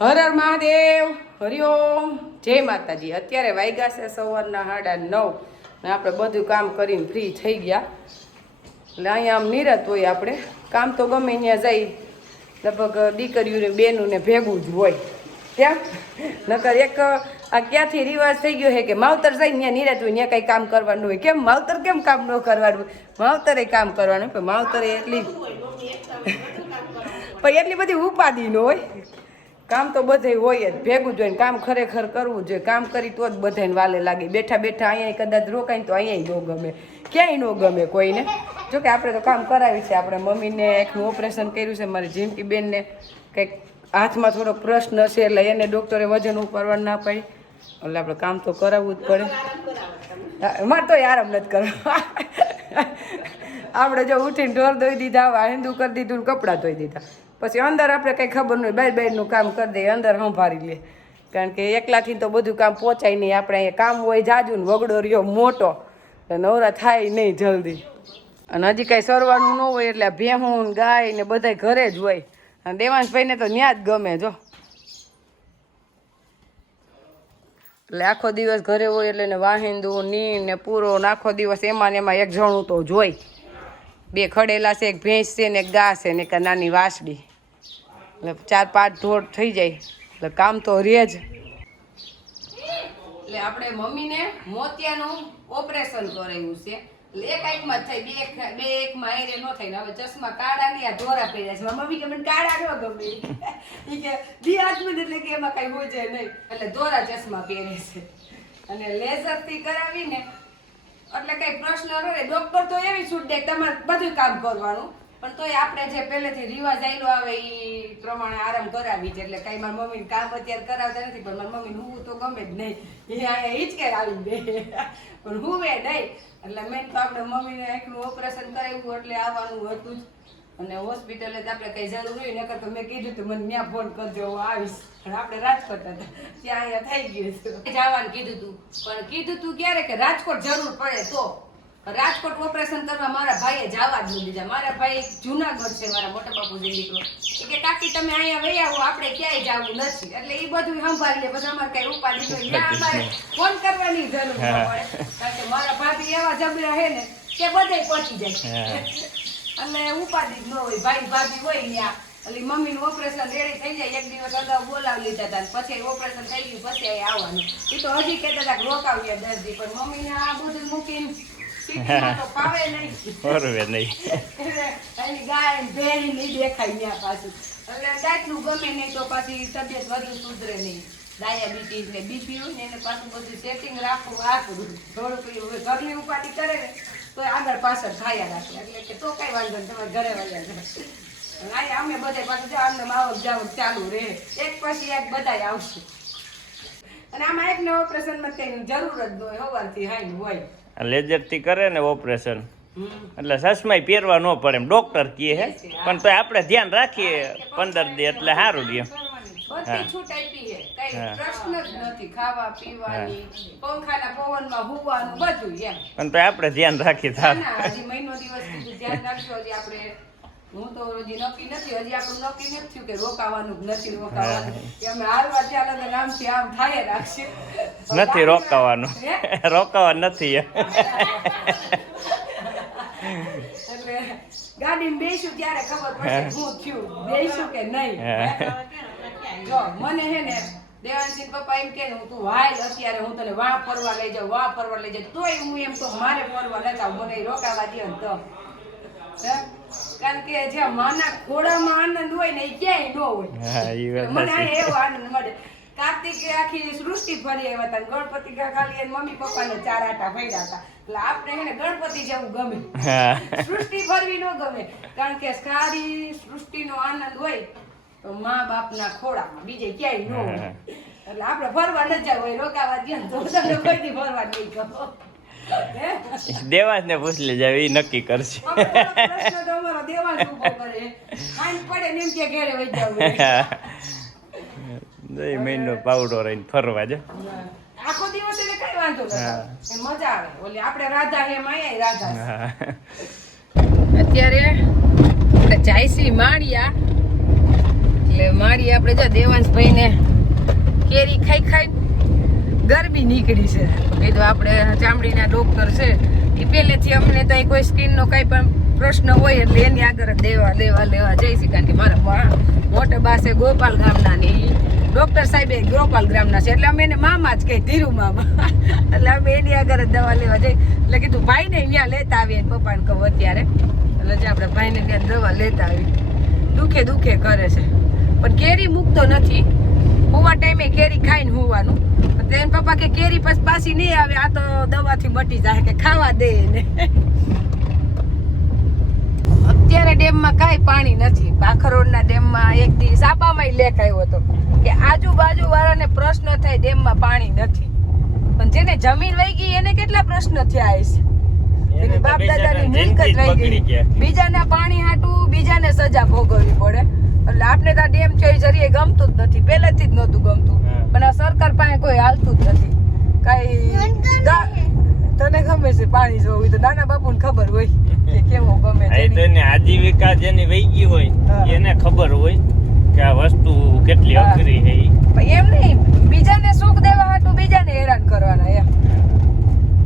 હર હર મહાદેવ, હરિઓમ, જય માતાજી। અત્યારે વાગ્યા છે સવારના 9:30 ને આપણે બધું કામ કરીને ફ્રી થઈ ગયા। એટલે અહીંયા આમ નિરત હોય, આપણે કામ તો ગમે ત્યાં જઈ લગભગ દીકરીઓને બેનુંને ભેગું જ હોય ત્યાં। નકર એક આ ક્યાંથી રિવાજ થઈ ગયો છે કે માવતર જઈને ત્યાં નિરત હોય, ત્યાં કંઈ કામ કરવાનું હોય। કેમ માવતર કેમ કામ ન કરવાનું હોય? માવતરે કામ કરવાનું, પણ માવતરે એટલી પણ એટલી બધી ઉપાધિ ન હોય। કામ તો બધે હોય જ, ભેગું જ હોય ને કામ ખરેખર કરવું જોઈએ। કામ કરી તો જ બધાને વાલે લાગે। બેઠા બેઠા અહીંયા કદાચ રોકાય તો અહીંયા ન ગમે, ક્યાંય ન ગમે કોઈને। જોકે આપણે તો કામ કરાવી છે। આપણે મમ્મીને એકનું ઓપરેશન કર્યું છે, મારી જીમકી બેનને કંઈક હાથમાં થોડોક પ્રશ્ન છે, એટલે એને ડૉક્ટરે વજન ઉપાડવા ના પાડી, એટલે આપણે કામ તો કરાવવું જ પડે। મારે તોય આરામ નથી કરવા। આપણે જો ઉઠીને ઢોર ધોઈ દીધા, વાહિંદુ કરી દીધું ને કપડાં ધોઈ દીધા, પછી અંદર આપણે કંઈ ખબર ન હોય, બાયનું કામ કરી દઈએ, અંદર સંભાળી લે। કારણ કે એકલાથી તો બધું કામ પહોંચાય નહીં। આપણે અહીંયા કામ હોય જાજુ ને વગડો રહ્યો મોટો, નવરા થાય નહીં જલ્દી। અને હજી કાંઈ સરવાનું ન હોય એટલે ભેહું ગાય ને બધા ઘરે જ હોય। અને દેવાંશભાઈને તો ન્યા જ ગમે જો, એટલે આખો દિવસ ઘરે હોય એટલે ને વાહિંદુ નીણ ને પૂરો આખો દિવસ એમાં ને એમાં એક જણું તો જોઈ। બે ખડેલા છે, એક ભેંસ છે ને એક ગા છે ને એક નાની વાસડી, એટલે 4-5 ઢોર થઈ જાય, એટલે કામ તો રહે જ। એટલે આપણે મમ્મીને મોતિયાનું ઓપરેશન કરાવ્યું છે, એટલે એક આંખમાં થઈ, બે એકમાં એરે ન થઈને હવે ચશ્મા કાળા ને આ ધોરા પહેર્યા છે। મમ્મી કે મને કાળા ન ગમે, એ કે દી હાથમાં એટલે કે એમાં કઈ હોય જાય નહીં, એટલે ધોરા ચશ્મા પહેરે છે। અને લેઝરથી કરાવીને એટલે કઈ પ્રશ્ન ન રહે। ડોક્ટર તો એવી છૂટ દે તમારે બધું કામ કરવાનું, પણ તોય આપણે જે પહેલેથી રિવાજ આવેલો આવે એ પ્રમાણે આરામ કરાવી છે। એટલે કઈ મારી મમ્મીને કામ અત્યારે કરાવતા નથી, પણ મારી મમ્મીને હું તો ગમે જ નહીં, એ અહીંયા હિચકે આવી દે, પણ હુવે નહીં। એટલે મેં તો આપણે મમ્મીને એકનું ઓપરેશન કરાવ્યું એટલે આવવાનું હતું જ। અને હોસ્પિટલે જ આપણે કઈ જરૂર હોય નકર તો મેં કીધું તો મને ત્યાં ફોન કરજો, હું આવીશ। અને આપણે રાજકોટ હતા ત્યાં અહીંયા થઈ ગયું છે જવાનું કીધું તું, પણ કીધું તું ક્યારે કે રાજકોટ જરૂર પડે તો। રાજકોટ ઓપરેશન કરવા મારા ભાઈએ જવા જ નહીં દીધા। મારા ભાઈ જુનાગઢ છે, મારા મોટા બાપુજી દીકરો, કે કાકી તમે અહીંયા વહી આવો, આપણે ક્યાંય જવું નથી। એટલે એ બધું સંભાળી લે, પછી અમારે કઈ ઉપાધિ નહીં, અમારે ફોન કરવાની જરૂર ન પડે, કારણ કે મારા ભાભી એવા જબરા છે ને કે બધે પહોંચી જાય, એટલે ઉપાધિ જ ન હોય। ભાઈ ભાભી હોય ત્યાં, એટલે મમ્મીનું ઓપરેશન રેડી થઈ જાય, એક દિવસ અગાઉ બોલાવી લીધા હતા, પછી ઓપરેશન થઈ ગયું પછી અહીં આવવાનું। એ તો હજી કહેતા હતા કે રોકાવીએ 10 દી, પણ મમ્મીને આ બધું મૂકીને તો પાવે નહીં, એની ગાય ભેણ નહીં દેખાય ત્યાં પાછું, એટલે દાંતનું ગમે નહીં તો પાછી તબિયત વધુ સુધરે નહીં। ડાયાબિટીસ ને બીપી હોય ને એને પાછું બધું સેટિંગ રાખવું, આ કરવું થોડુંક ઘરની ઉપાધિ કરે ને તો આગળ પાછળ ખાયા રાખે, એટલે કે તો કઈ વાંધો નહીં, તમારે ઘરે વળ્યા જાય। અમે બધે પાછું આમને આવક જાવક ચાલુ રહે, એક પછી એક બધાય આવશે। અને આમાં એકને ઓપરેશનમાં કઈ જરૂર જ ન હોય, સવારથી હાઈ હોય। લેઝર થી કરે ને ઓપરેશન એટલે ચશ્મા પહેરવા ન પડે એમ ડોક્ટર કહે છે, પણ તો આપણે ધ્યાન રાખીએ 15 દી એટલે સારું રહે। બધી છૂટ આપી છે, કઈ પ્રશ્ન જ નથી, ખાવા પીવાની, પંખાના પવનમાં હુવાનું બધું એમ, પણ તો આપણે ધ્યાન રાખીએ। હજી મહિનો દિવસ સુધી ધ્યાન રાખજો। હજી આપણે હું તો હજી નક્કી નથી, હજી આપણું નક્કી નથી થયું કે રોકાવાનું જ નથી રોકાવાનું, અમે હાલવા ચાલે નામથી આમ થાય રાખશે, નથી રોકાવાનું, રોકાવા નથી। એટલે ગાડીમાં બેસું ત્યારે ખબર પડશે હું થયું, બેસું કે નહીં। જો મને હે ને દેવાંશી પપ્પા એમ કે તું હાલ અત્યારે હું તને વાહ ફરવા લઈ જાઉં, વાહ ફરવા લઈ જાઉં, તોય હું એમ તો મારે ફરવા લેતા મને રોકાવા દે ને તો, કારણ કે જે માના ખોડામાં આનંદ હોય ને એ ક્યાંય ન હોય। મને એવો આનંદ મળે। કાર્તિક આખી સૃષ્ટિ ફરી આવ્યા હતા, ગણપતિ ખાલી મમ્મી પપ્પાને 4 આટા ફર્યા હતા, એટલે આપણે એને ગણપતિ જેવું ગમે, સૃષ્ટિ ફરવી ન ગમે, કારણ કે સારી સૃષ્ટિનો આનંદ હોય તો મા બાપના ખોડામાં, બીજે ક્યાંય ન હોય। એટલે આપણે ફરવા ન જવું હોય, રોકાવા દે તો તમને કોઈથી ફરવા નહીં ગમો। દેવાંશ ને પૂછી લેજે, એ નક્કી કરશે। દેવાંશ ઉભો કરે, ખાઈને પડે ને એમ કે ઘરે વઈ જાવ, મહિનો પાવડો રહીને ફરવા જ આખો દિવસ એટલે કઈ વાંધો નથી, મજા આવે। ઓલી આપણે રાધા હે માયા રાધા। અત્યારે આપણે જાયસી માળિયા એટલે મારી આપણે જો દેવાંશભાઈને કેરી ખાઈ ખાઈ ગરબી નીકળી છે. કીધું આપણે ચામડીના ડોક્ટર છે એ પહેલેથી અમને તો કોઈ સ્કિનનો કંઈ પણ પ્રશ્ન હોય એટલે એની આગળ જ લેવા જઈશી. કારણ કે મારા મોટા બા છે ગોપાલ ગામના ને એ ડોક્ટર સાહેબ ગોપાલ ગ્રામના છે એટલે અમે એને મામા જ કહી ધીરુ મામા. એટલે અમે એની આગળ જ દવા લેવા જઈએ. એટલે કીધું ભાઈને અહીંયા લેતા આવીએ પપ્પાને કહું અત્યારે. એટલે જે આપણે ભાઈને ત્યાં દવા લેતા આવી દુખે કરે છે પણ કેરી મૂકતો નથી. હોવા ટાઈમે કેરી ખાઈને હોવાનું. એને પપ્પા કે કેરી પછી પાછી નહીં આવે આ તો દવાથી મટી જાય કે ખાવા દે એને. અત્યારે ડેમમાં કાંઈ પાણી નથી. ભાખરોડના ડેમમાં એક દી સાપામાં લેક આવ્યો હતો કે આજુબાજુ વાળાને પ્રશ્ન થાય ડેમમાં પાણી નથી પણ જેને જમીન વહી ગઈ એને કેટલા પ્રશ્ન થયા હશે. એની બાપ દાદાની મિલકત વહી ગઈ. બીજાના પાણી હાટું બીજાને સજા ભોગવવી પડે. એટલે આપણે તો આ ડેમ છે જરીએ ગમતું જ નથી. પહેલેથી જ નહોતું ગમતું પણ આ સરકાર પાસે કોઈ હાલતું જ નથી કાંઈ. તને ગમે છે પાણી જોવું તો નાના બાપુને ખબર હોય કે કેવો ગમે છે. એને આજીવિકા જેની વહી ગઈ હોય એને ખબર હોય કે આ વસ્તુ કેટલી અઘરી છે. એમ નહીં બીજાને સુખ દેવા હાટું બીજાને હેરાન કરવાના એમ.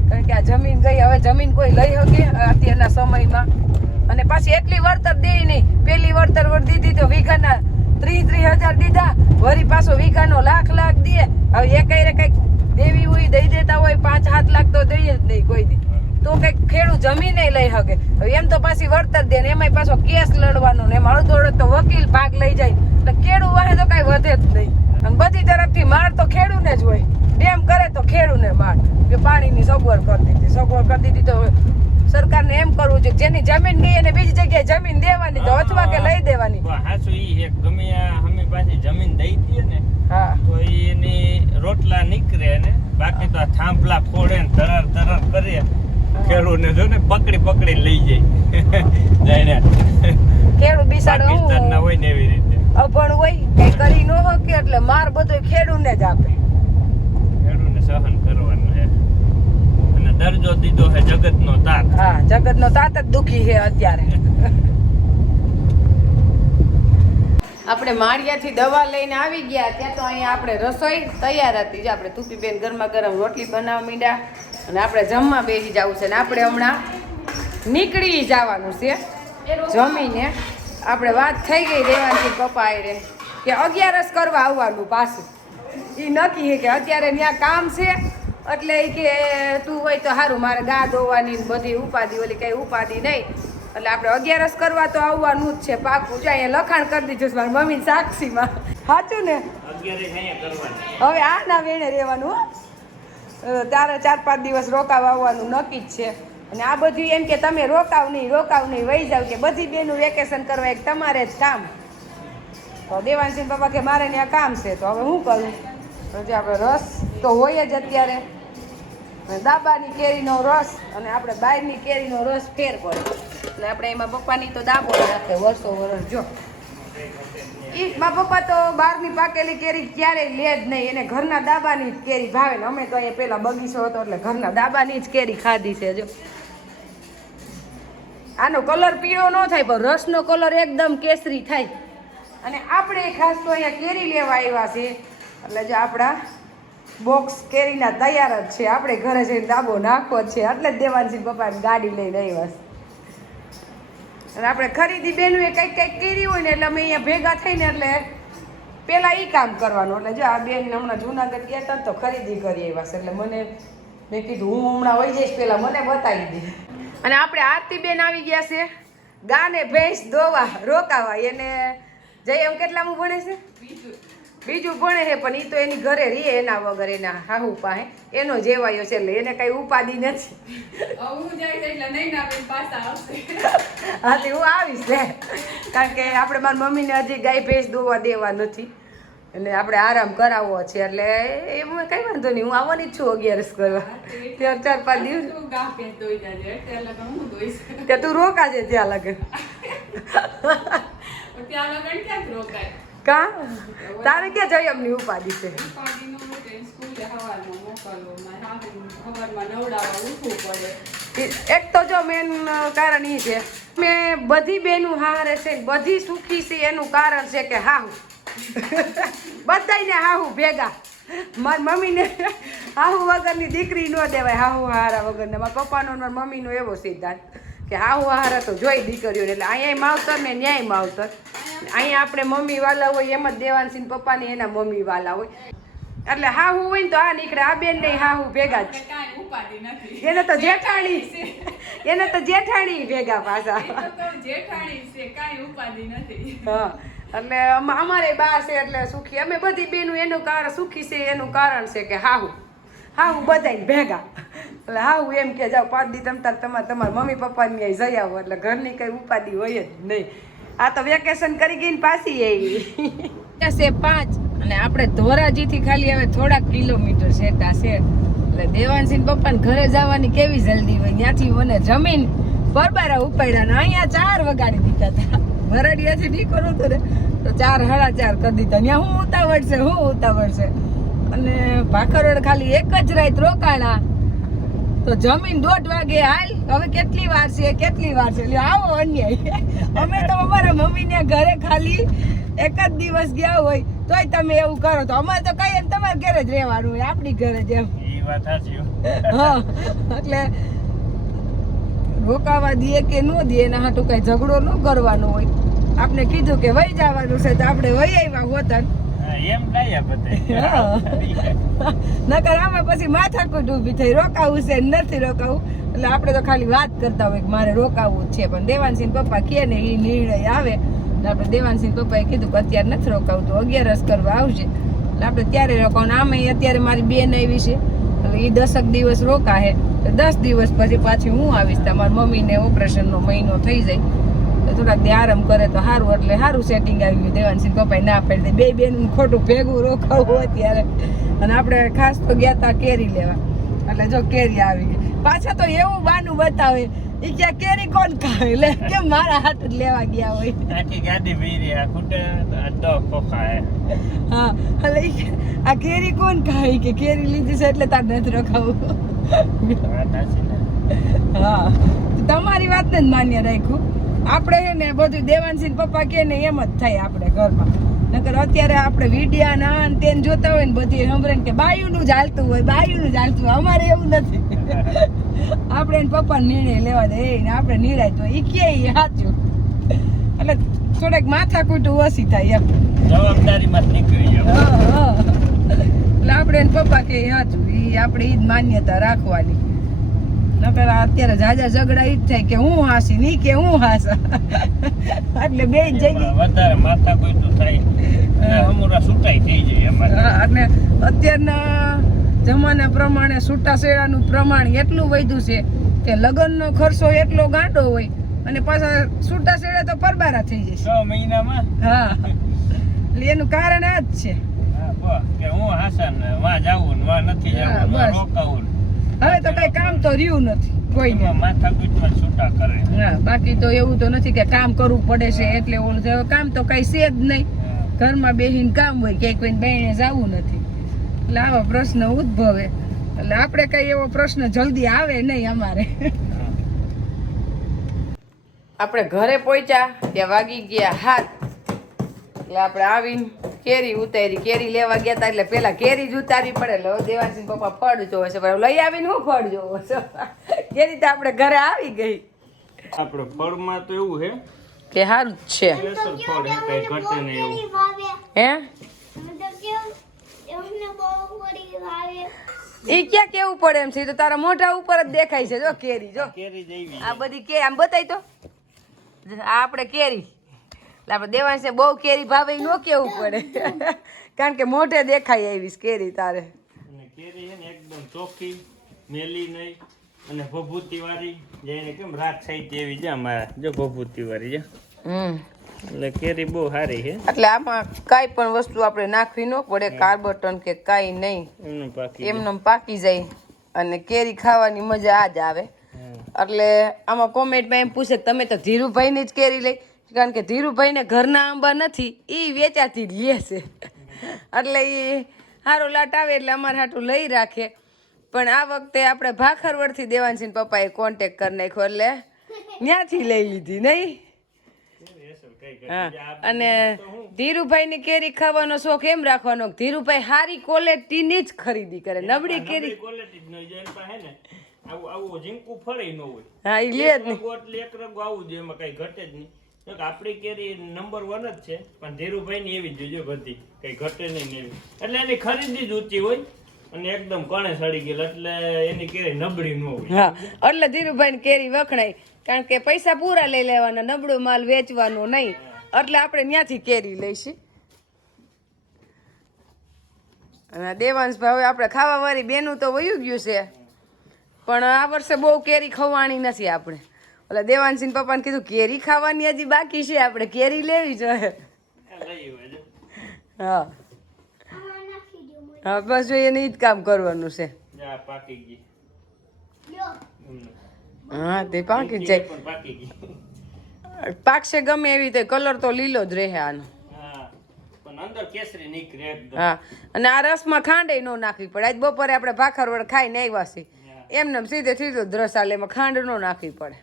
કારણ કે આ જમીન ગઈ હવે જમીન કોઈ લઈ શકે અત્યારના સમયમાં. અને પાછી એટલી વળતર દે નહીં. પેલી વળતર દીધી તો વીઘાના 30,000 દીધા વળી પાછો વીઘાનો લાખ દે. હવે એકાયરે કઈક દેવી હોય દઈ દેતા હોય 5-7 લાખ તો દઈએ જ નહીં કોઈ દી. તો કઈક ખેડૂત જમીન લઈ શકે. હવે એમ તો પાછી વળતર દે ને એમાંય પાછો કેસ લડવાનો ને એમાં અડધો તો વકીલ ભાગ લઈ જાય એટલે ખેડૂત વાહે તો કઈ વધે જ નહીં. અને બધી તરફથી માર તો ખેડૂને જ હોય. ડેમ કરે તો ખેડૂને માર. કે પાણીની સગવડ કરી દીધી તો સરકારને એમ કરવું છે જેની જમીન ગઈ અને બીજી જગ્યાએ જમીન દેવાની તો અથવા કે લઈ દેવાની. હાસુ ઈ એક ગમે અમે પાછી જમીન દઈ દઈએ ને તો એની રોટલા નીકળે ને બાકી તો થાંભલા ફોડે ને તરર કરે ખેડૂને જો ને પકડી લઈ જાય. ખેડૂત બિસાડો પાકિસ્તાનના હોય ને એવી રીતે અભણ હોય કઈ કરી ન શકે એટલે માર બધો ખેડૂને જ આપે. ખેડૂને સહન કરવાનું છે અને દરજ્જો દીધો છે જગતનો તાત. હા જગતનો તાત જ દુખી છે અત્યારે. આપણે માળિયાથી દવા લઈને આવી ગયા ત્યાં તો અહીંયા આપણે રસોઈ તૈયાર હતી. જે આપણે તુપીબેન ગરમા ગરમ રોટલી બનાવવા માંડ્યા અને આપણે જમવા બેસી જવું છે ને આપણે હમણાં નીકળી જવાનું છે જમીને. આપણે વાત થઈ ગઈ દેવાંશી પપ્પા આયરે કે 11 કરવા આવવાનું પાછું. એ નક્કી છે કે અત્યારે ત્યાં કામ છે એટલે કે તું હોય તો સારું મારે ગા ધોવાની બધી ઉપાધિ ઓલી કઈ ઉપાધિ નહીં. એટલે આપણે 11 કરવા તો આવવાનું જ છે પાકું. જો અહીંયા લખાણ કરી દીધું છે મારી મમ્મી સાક્ષીમાં. સાચું ને? હવે આ ના વેણે રહેવાનું તારે 4-5 દિવસ રોકાવા આવવાનું નક્કી જ છે. અને આ બધું એમ કે તમે રોકાવ નહીં વહી જાવ કે બધી બેનું વેકેશન કરવા એક તમારે જ કામ. તો દેવાંશી બાપા કે મારે ત્યાં કામ છે તો હવે શું કરું. તો જે આપણે રસ તો હોય જ અત્યારે દાબાની કેરીનો રસ અને આપણે બહારની કેરીનો રસ ફેર પડે. એટલે આપણે એમાં પપ્પાની તો દાબો રાખે વર્ષ જો. મારા પપ્પા તો બહારની પાકેલી કેરી ક્યારેય લે જ નહીં. એને ઘરના દાબાની જ કેરી ભાવે ને અમે તો અહીંયા પેલા બગીચો હતો એટલે ઘરના દાબાની જ કેરી ખાધી છે. જો આનો કલર પીળો ન થાય પણ રસનો કલર એકદમ કેસરી થાય. અને આપણે ખાસ તો અહીંયા કેરી લેવા આવ્યા છે એટલે જો આપણા બોક્સ કેરીના તૈયાર જ છે. આપણે ઘરે જઈને દાબો નાખવો છે એટલે જ દેવાંશી પપ્પાની ગાડી લઈને આવ્યા છે. અને આપણે ખરીદી બેનું એ કંઈક કરી હોય ને એટલે અમે અહીંયા ભેગા થઈને એટલે પહેલાં એ કામ કરવાનું. એટલે જો આ બેન હમણાં જુનાગઢ ગયા હતા તો ખરીદી કરી આવ્યા છે. એટલે મેં કીધું હું હમણાં વહી જઈશ પહેલાં મને બતાવી દે. અને આપણે આરતી બેન આવી ગયા છે ગાને ભેંસ દોવા રોકાવા. એને જઈ એમ કેટલામું ભણે છે? બીજું ભણે છે પણ એ તો એની ઘરે રહીએ એના વગર એના હાહુ પાસે એનો જેવાયો છે એટલે એને કઈ ઉપાધિ નથી. હા તે હું આવીશ લે કારણ કે આપણે મારી મમ્મીને હજી ગાય ભેંસ દોવા દેવા નથી એટલે આપણે આરામ કરાવવો છે એટલે એમાં કઈ વાંધો નહીં. હું આવવાની જ છું 11 કરવા. 4-5 દિવસ ત્યાં તું રોકા છે ત્યાં લગન. કા તારે ક્યાં જઈ અમની ઉપાધિ છે? એક તો જો મેન કારણ એ છે મેં બધી બેનું હારે છે બધી સુખી છે એનું કારણ છે કે હા બધાયને હાહુ ભેગા. મારી મમ્મીને હાહુ વગરની દીકરી ન દેવાય, હાહુ હારા વગરને. મારા પપ્પાનો ને મારા મમ્મીનો એવો સિદ્ધાંત કે હાહુ હારા તો જોઈ દીકરીઓને. એટલે અહીંયા માવતર ને ન્યાય માવતર. અહીંયા આપણે મમ્મી વાલા હોય એમ જ દેવાંશી પપ્પાની એના મમ્મી વાલા હોય. એટલે હાહુ હોય ને તો આ નીકળે. આ બેન નહીં હાહુ ભેગા જ. એને તો જેઠાણી, એને તો જેઠાણી ભેગા પાછા. હા, એટલે અમારે બા છે એટલે સુખી. અમે બધી બેનું એનું કારણ સુખી છે, એનું કારણ છે કે હાહુ બધાય ભેગા. એટલે હાહુ એમ કે જાઓ 5 દી તમારા મમ્મી પપ્પાની અહીં જઈ આવો. એટલે ઘરની કઈ ઉપાધિ હોય જ નહીં. આ તો વેકેશન કરી ગઈ ને પાછી એવી છે 5 અને આપણે ધોરાજીથી ખાલી હવે થોડાક કિલોમીટર સેટા છે. એટલે દેવાંશી પપ્પાને ઘરે જવાની કેવી જલ્દી હોય. ત્યાંથી મને જમીન પરબારા ઉપાડ્યા ને અહીંયા 4 વગાડી દીધા હતા. વરાડિયાથી નીકળું હતું ને તો 4 સાડા 4 કરી દીધા. ત્યાં હું ઉતાવળ છે. અને ભાખરોડ ખાલી એક જ રાત રોકાણા તો જમીન 1:30 વાગે હાલ હવે કેટલી વાર છે એટલે આવો અન્યાય. અમે તો અમારા મમ્મીને ઘરે ખાલી એક જ દિવસ ગયા હોય તોય તમે એવું કરો. તો અમારે તો કઈ તમારે ઘરે જ રહેવાનું હોય, આપણી ઘરે જ એમ. હા, એટલે રોકાવા દે કે ન દે એના હાટું કઈ ઝઘડો ન કરવાનો હોય. આપણે કીધું કે વહી જવાનું છે તો આપણે વહી આવ્યા હોતા નકર આમાં પછી માથાકૂટ ઊભી થઈ રોકાવું છે નથી રોકાવું. એટલે આપણે તો ખાલી વાત કરતા હોય કે મારે રોકાવું છે. પણ દેવાંશી પપ્પા કે ને એ નિર્ણય આવે એટલે આપણે દેવાંશી પપ્પાએ કીધું કે અત્યારે નથી રોકાવું તો 11 કરવા આવશે એટલે આપણે ત્યારે રોકાવું. આમે અત્યારે મારી બેન આવી છે એટલે એ 10 દિવસ રોકાહે. 10 દિવસ પછી પાછી હું આવીશ. તમારી મમ્મીને ઓપરેશનનો મહિનો થઈ જાય તો થોડાક દી આરામ કરે તો સારું. એટલે સારું સેટિંગ આવી ગયું. દેવાંશી પપ્પાએ ના પાડી દે. 2 બેન ખોટું ભેગું રોકાવું અત્યારે. અને આપણે ખાસ તો ગયા હતા કેરી લેવા. એટલે જો કેરી આવી ગઈ. પાછા તો એવું બાનું બતાવે એ ક્યાં કેરી કોણ ખાય લે કે મારા હાથ જ લેવા ગયા હોય. આખી ગાડી ભીરી આ ખૂટે તો ખોખાય. હા, એટલે આ કેરી કોણ ખાય કે કેરી લીધી છે એટલે તાર નથી રોકાવું. હા, તમારી વાતને જ માન્ય રાખ્યું. આપણે છે ને બધું દેવાંશી પપ્પા કે ને એમ જ થાય આપણે ઘરમાં. નકર અત્યારે આપણે વિડિયા ના તેને જોતા હોય ને બધી સાંભળે કે બાયુનું જ હાલતું હોય. અમારે એવું નથી. આપણે એને પપ્પાને નિર્ણય લેવા દે ને આપણે નિરાય તો એ કે સાચું. એટલે થોડાક માથાકૂટ ઓછી થાય એમ. જવાબદારીમાં નીકળી જાય. એટલે આપણે એને પપ્પા કે સાચું. એ આપણે ઈ જ માન્યતા રાખવાની. નકર અત્યારે જાજા ઝઘડા ઈ જ થાય કે હું હાસી ની કે હું હાસા. એટલે બે જગ્યાએ વધારે માથાકૂટ થાય અને હમુરા છૂટાઈ થઈ જાય એમાં. અને અત્યારના જમાના પ્રમાણે છૂટા શેડાનું પ્રમાણ એટલું વધ્યું છે કે લગ્નનો ખર્ચો એટલો ગાંડો હોય અને પાછા છૂટા શેડા તો પરબારા થઈ જશે 6 મહિનામાં. હા, એટલે એનું કારણ આ જ છે કે હું હાસન વાં જાવું ને વાં નથી જાવું, રોકાવું. હવે તો કઈ કામ તો રહ્યું નથી કોઈને. માથાકૂટમાં છૂટા કરે. હા, બાકી તો એવું તો નથી કે કામ કરવું પડે છે એટલે ઓલું છે. કામ તો કઈ છે જ નહીં. ઘરમાં બેહીને કામ હોય કે કોઈને બેહીને જવું નથી. એટલે આવો પ્રશ્ન ઉદ્ભવે. એટલે આપણે કઈ એવો પ્રશ્ન જલ્દી આવે નહીં અમારે. આપણે ઘરે પહોંચ્યા ત્યાં વાગી ગયા 7. એટલે આપણે આવીને કેરી ઉતારી. કેરી લેવા ગયા હતા એટલે પેલા કેરી જ ઉતારવી પડે. એટલે દેવાંશી પપ્પા ફળ જોવે છે પણ લઈ આવીને હું ફળ જોવો છો. કેરી તો આપણે ઘરે આવી ગઈ. આપણે ફળમાં તો એવું છે કે સારું જ છે. સ્પેશિયલ ફળ છે, કઈ ઘટે નહીં એવું. હે, ઈ ક્યાં કેવું પડે એમ છે? તો તારા મોઢા ઉપર જ દેખાય છે. જો કેરી, જો કેરી જેવી આ બધી કેરી આમ બતાય તો. આ આપણે કેરી એટલે આપણે દેવાંશે બહુ કેરી ભાવે ન કેવું પડે. કારણ કે મોઢે દેખાય એવી કેરી તારે. અને કેરી છે ને એકદમ ચોખ્ખી, મેલી નહીં અને ભભૂતિ વાળી. જેને કેમ રાત સાઈડ એવી છે અમારા. જો ભભૂતિ વાળી છે. એટલે કેરી બહુ સારી છે. એટલે આમાં કાંઈ પણ વસ્તુ આપણે નાખવી ન પડે, કાર્બોટન કે કાંઈ નહીં. એમને પાકી જાય અને કેરી ખાવાની મજા આ જ આવે. એટલે આમાં કોમેન્ટમાં એમ પૂછે કે તમે તો ધીરુભાઈની જ કેરી લઈ. કારણ કે ધીરુભાઈને ઘરના આંબા નથી, એ વેચાતી જ લે છે. એટલે એ સારો લાટ આવે એટલે અમારે હાટું લઈ રાખે. પણ આ વખતે આપણે ભાખરવડથી દેવાંશી પપ્પાએ કોન્ટેક કરી નાખ્યો એટલે ત્યાંથી લઈ લીધી નહીં. હા અને ધીરુભાઈ ની કેરી ખાવાનો શોખ એમ રાખવાનો કે ધીરુભાઈ સારી ક્વોલિટીની જ ખરીદી કરે, નબળી કેરી ક્વોલિટી જ નહીં, જેન પાસે ને આવું ઝીંકું ફળે ન હોય. હા ઈ લે જ નહીં. એટલે એક રંગ આવું જોઈએ, એમાં કઈ ઘટે જ નહીં. આપણી કેરી નંબર 1 જ છે, પણ ધીરુભાઈ ની એવી જ જોજો બધી, કઈ ઘટે નહીં એવી. એટલે એની ખરીદી જ ઊંચી હોય અને એકદમ કણે સડી ગયેલ, એટલે એની કેરી નબળી ન હોય. હા એટલે ધીરુભાઈ ની કેરી વખણાય, કારણ કે પૈસા પૂરા લઈ લેવાના, નબળો માલ વેચવાનો નહીં, એટલે આપણે ત્યાંથી કેરી લઈશું. અને દેવાંશભાઈ હવે આપણે ખાવા વાળી બેનું તો વયું ગયું છે, પણ આ વર્ષે બહુ કેરી ખવાણી નથી આપણે. એટલે દેવાંશી પપ્પાને કીધું કેરી ખાવાની હજી બાકી છે, આપણે કેરી લેવી જોઈએ. હા હા બસ જો એને ઈ જ કામ કરવાનું છે. હા તે પાકી જ જાય, પાકશે ગમે એવી તો કલર તો લીલો જ રહે આનો. હા અને આ રસમાં ખાંડે ન નાખવી પડે. આજ બપોરે આપણે ભાખર વડ ખાઈને આવ્યા છીએ, એમને સીધે સીધો જ રસ આલે, એમાં ખાંડ ન નાખવી પડે.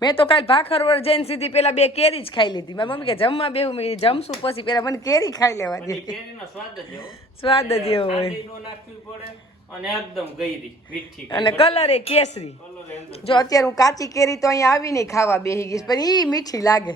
મેં તો કાલ ભાખર વડ જઈને સીધી પેલા 2 કેરી જ ખાઈ લીધી. મારી મમ્મી કે જમવા બેહું, મેં જમશું પછી પેલા મને કેરી ખાઈ લેવા દે. સ્વાદ જ એવો હોય અને એકદમ ગઈરી મીઠી અને કલર એ કેસરી. જો અત્યારે હું કાચી કેરી તો અહીંયા આવીને ખાવા બેહી ગઈશ, પણ ઈ મીઠી લાગે.